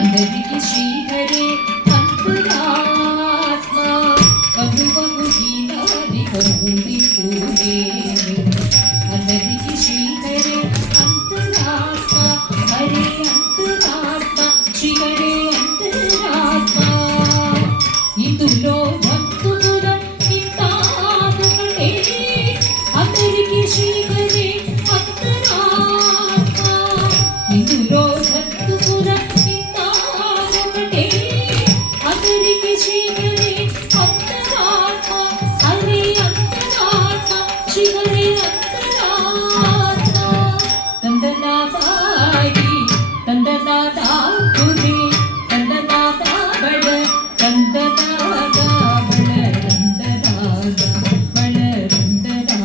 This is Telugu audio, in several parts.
అందరికి శ్రీహరే అంతరాత్మ కలువకు అందరికి శ్రీహరే అంతరాత్మ హరే అంతరాత్మ శ్రీహరే అంతరాత్మ ఇందులో భక్తుల ఇంతాకటే అందరికి శ్రీహరే అంతరాత్మ ఇందులో భక్తుల ఇంతాకటే అందరికి శ్రీహరే అంతరాత్మ హరే అంతరాత్మ శ్రీహరే అంతరాత్మ తందనాథాయి తందనాథా గురి తందనాథా బడ తందనాథా బడ తందనాథా బడ తందనాథా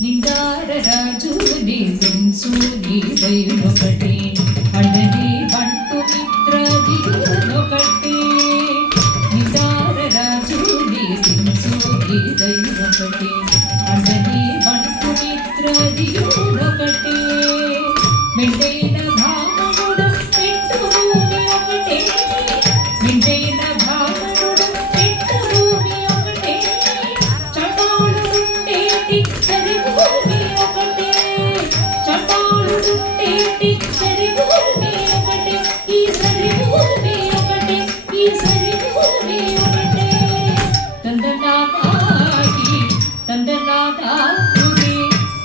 నిండార రాజు నింసు నీదైనొకటి అడవి బంటు మిత్ర దిగునొకటి నిండార రాజు నింసు నీదైనొకటి అడవి బంటు మిత్ర దిగునొకటి మెండైన భావనుడు పెట్టు భూమి ఒకటే మెండైన భావనుడు పెట్టు భూమి ఒకటే చటాలుండేటి సరి భూమి ఒకటే చటాలుండేటి సరి భూమి ఒకటే ఈ సరి భూమి ఒకటే ఈ సరి భూమి ఒకటే తందనాథాకి తందనాథా గురి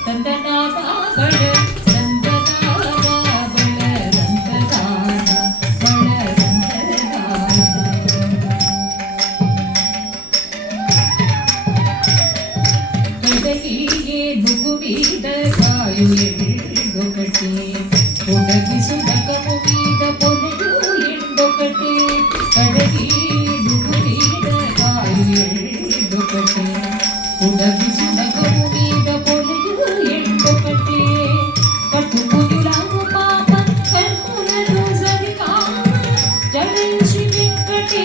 తందనాథా బడ తందనాథా బడ తందనాథా బడ తందనాథా కడలియే నువ్వు మీద కాయు ఎండొకటి పొడగి సునకము మీద పొలుగు ఎండొకటి కడలి నువ్వు మీద కాయు ఎండొకటి పొడగి సునకము మీద పొలుగు ఎండొకటి కట్టుకునిలాగు పాప కన్నులను సరికా జడించి వెంకటే